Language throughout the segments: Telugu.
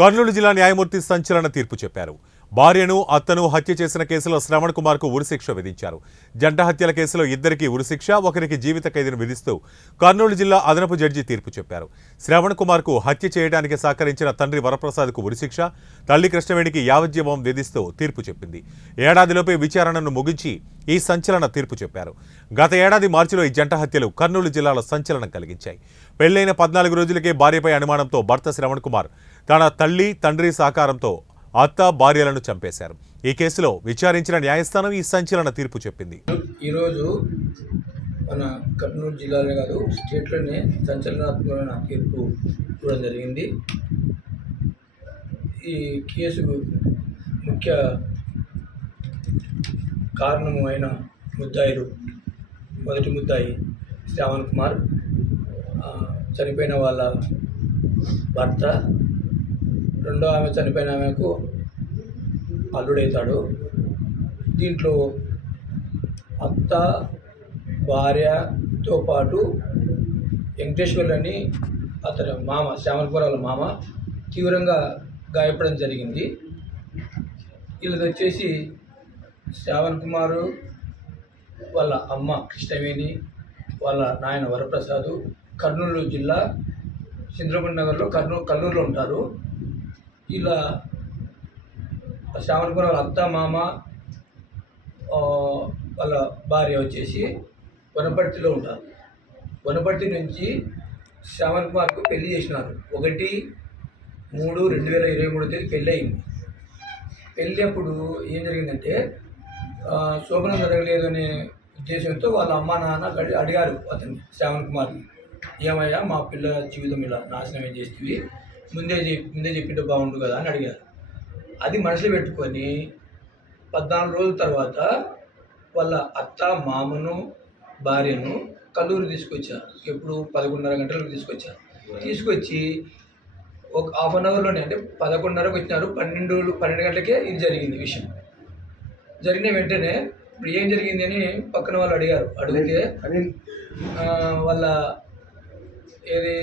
కర్నూలు జిల్లా న్యాయమూర్తి సంచలన తీర్పు చెప్పారు. భార్యను అత్తను హత్య చేసిన కేసులో శ్రవణ్ కుమార్ కు ఉరిశిక్ష విధించారు. జంట హత్యల కేసులో ఇద్దరికి ఉరిశిక్ష, ఒకరికి జీవిత ఖైదును విధిస్తూ కర్నూలు జిల్లా అదనపు జడ్జి తీర్పు చెప్పారు. శ్రవణ్ కుమార్ కు హత్య చేయడానికి సహకరించిన తండ్రి వరప్రసాద్ కు ఉరిశిక్ష, తల్లి కృష్ణవేణికి యావజ్జీవం విధిస్తూ తీర్పు చెప్పింది. ఏడాదిలోపే విచారణను ముగించి ఈ సంచలన తీర్పు చెప్పారు. గత ఏడాది మార్చిలో ఈ జంట హత్యలు కర్నూలు జిల్లాలో సంచలనం కలిగించాయి. పెళ్లైన 14 రోజులకే భార్యపై అనుమానంతో భర్త శ్రవణ్ కుమార్ తన తల్లి తండ్రి సహకారంతో అత్త భార్యలను చంపేశారు. ఈ కేసులో విచారించిన న్యాయస్థానం ఈ సంచలన తీర్పు చెప్పింది. ఈరోజు మన కర్నూలు జిల్లాలో కాదు స్టేట్లోనే సంచలనాత్మకమైన తీర్పు కూడా జరిగింది. ఈ కేసుకు ముఖ్య కారణము అయిన ముద్దాయిలు, మొదటి ముద్దాయి శ్రవణ్ కుమార్, చనిపోయిన వాళ్ళ భర్త, రెండో ఆమె చనిపోయిన ఆమెకు అల్లుడవుతాడు. దీంట్లో అత్త భార్యతో పాటు వెంకటేశ్వర్లు అని అతని మామ, శ్రవణ్ కుమార్ వాళ్ళ మామ తీవ్రంగా గాయపడడం జరిగింది. వీళ్ళది వచ్చేసి శ్రవణ్ కుమారు వాళ్ళ అమ్మ కృష్ణవేణి, వాళ్ళ నాయన వరప్రసాద్ కర్నూలు జిల్లా సింద్రగుండ నగర్లో కర్నూలులో ఉంటారు. ఇలా శ్రవణ్ కుమార్ వాళ్ళ అత్త మామ వాళ్ళ భార్య వచ్చేసి వనపర్తిలో ఉంటారు. వనపర్తి నుంచి శ్రవణ్ కుమార్కు పెళ్లి చేసినారు. 1/3/2023 పెళ్ళి అయింది. పెళ్ళి అప్పుడు ఏం జరిగిందంటే శోభనం జరగలేదు అనే ఉద్దేశంతో వాళ్ళ అమ్మ నాన్న అడిగారు అతన్ని, శ్రవణ్ కుమార్ని, ఏమయ్యా మా పిల్లల జీవితం ఇలా నాశనం ఏం చేస్తుంది, ముందే చెప్పింటే బాగుండు కదా అని అడిగారు. అది మనసులో పెట్టుకొని 14 రోజుల తర్వాత వాళ్ళ అత్త మామను భార్యను కల్లూరు తీసుకొచ్చారు. ఎప్పుడు 11:30 గంటలకు తీసుకొచ్చారు. తీసుకొచ్చి ఒక హాఫ్ అన్ అవర్లోనే, అంటే 11:30కు వచ్చినారు, 12 గంటలకే ఇది జరిగింది. విషయం జరిగిన వెంటనే ఇప్పుడు ఏం జరిగింది అని పక్కన వాళ్ళు అడిగితే వాళ్ళ ఏది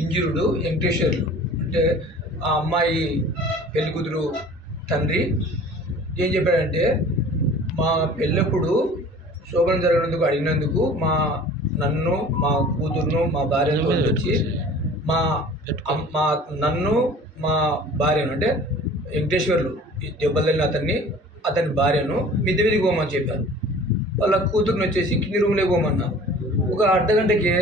ఇంజురుడు వెంకటేశ్వర్లు, అంటే ఆ అమ్మాయి పెళ్లి కూతురు తండ్రి ఏం చెప్పాడంటే, మా పెళ్ళప్పుడు శోభనం జరిగినందుకు అడిగినందుకు నన్ను మా కూతురును మా భార్యను వచ్చి నన్ను మా భార్యను, అంటే వెంకటేశ్వర్లు దెబ్బలు తల్లిన అతని భార్యను మిద్దె మీదకి పోమని చెప్పారు. వాళ్ళ కూతురుని వచ్చేసి కింది రూమ్లో పోమన్నారు. ఒక అర్ధగంటకే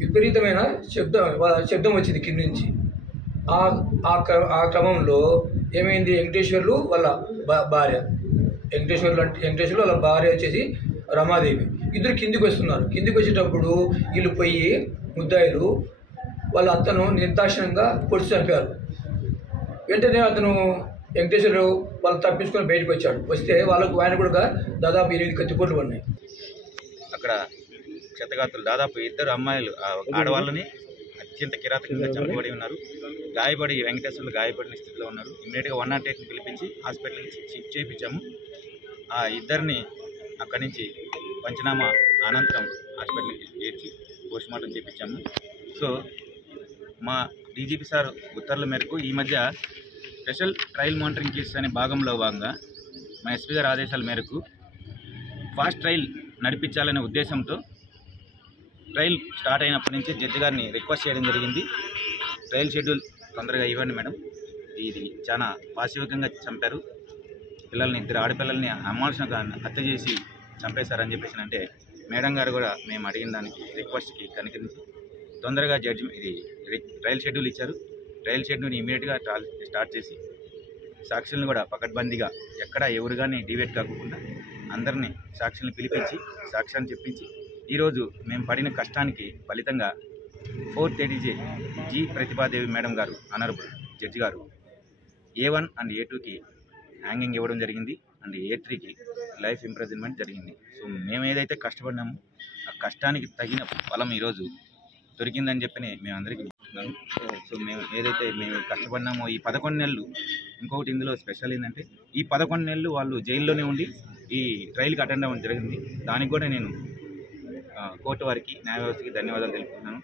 విపరీతమైన శబ్దం వచ్చింది కింది నుంచి. ఆ క్రమంలో ఏమైంది, వెంకటేశ్వర్లు వాళ్ళ భార్య, వెంకటేశ్వర్లు వాళ్ళ భార్య వచ్చేసి రమాదేవి, ఇద్దరు కిందికి వస్తున్నారు. కిందికి వచ్చేటప్పుడు వీళ్ళు పోయి ముద్దాయిలు వాళ్ళ అత్తను నిర్దాక్షిణ్యంగా పొడిచి చంపారు. వెంటనే అతను వెంకటేశ్వరు వాళ్ళు తప్పించుకొని బయటకు వచ్చాడు. వస్తే ఆయన కూడా దాదాపు 8 కత్తిపోట్లు ఉన్నాయి. అక్కడ క్షతగాత్రులు దాదాపు 2 అమ్మాయిలు ఆడవాళ్ళని అత్యంత కిరాతకంగా చంపబడి ఉన్నారు. గాయపడి వెంకటేశ్వర్లు గాయపడిన స్థితిలో ఉన్నారు. ఇమ్మీడియట్గా 108ని పిలిపించి హాస్పిటల్కి షిఫ్ట్ చేయించాము. ఆ ఇద్దరిని అక్కడి నుంచి పంచనామా అనంతరం హాస్పిటల్కి చేర్చి పోస్ట్మార్టం చేయించాము. సో మా డీజీపీ సార్ ఉత్తర్వుల మేరకు ఈ మధ్య స్పెషల్ ట్రయల్ మానిటరింగ్ కేసెస్ అనే భాగంలో భాగంగా మా ఎస్పీ గారి ఆదేశాల మేరకు ఫాస్ట్ ట్రయల్ నడిపించాలనే ఉద్దేశంతో ట్రయల్ స్టార్ట్ అయినప్పటి నుంచి జడ్జి గారిని రిక్వెస్ట్ చేయడం జరిగింది. ట్రయల్ షెడ్యూల్ తొందరగా ఇవ్వండి మేడం, ఇది చాలా పాశవికంగా చంపారు, పిల్లల్ని 2 ఆడపిల్లల్ని అమానుషంగా హత్య చేసి చంపేశారని చెప్పేసి అంటే మేడం గారు కూడా మేము అడిగిన దానికి రిక్వెస్ట్కి కనుకరించి తొందరగా ఇది ట్రయల్ షెడ్యూల్ ఇచ్చారు. ట్రయల్ షెడ్యూల్ని ఇమీడియట్గా స్టార్ట్ చేసి సాక్షులను కూడా పకడ్బందీగా ఎక్కడ ఎవరు కానీ డివేట్ కాకుండా అందరినీ సాక్షులను పిలిపించి సాక్ష్యాన్ని చెప్పించి ఈరోజు మేము పడిన కష్టానికి ఫలితంగా 4th ADJ G Pratibha Devi madam గారు, ఆనరబుల్ జడ్జి గారు A1 అండ్ A2కి హ్యాంగింగ్ ఇవ్వడం జరిగింది, అండ్ A3కి లైఫ్ ఇంప్రిజన్మెంట్ జరిగింది. సో మేము ఏదైతే కష్టపడినామో ఆ కష్టానికి తగిన ఫలం ఈరోజు దొరికిందని చెప్పి మేము అందరికీ చెప్తున్నాను. సో మేము కష్టపడినామో ఈ 11 నెలలు, ఇంకొకటి ఇందులో స్పెషల్ ఏంటంటే ఈ 11 నెలలు వాళ్ళు జైల్లోనే ఉండి ఈ ట్రయల్కి అటెండ్ అవ్వడం జరిగింది. దానికి కూడా నేను కోర్టు వారికి, న్యాయ వ్యవస్థకి ధన్యవాదాలు తెలుపుతున్నాను.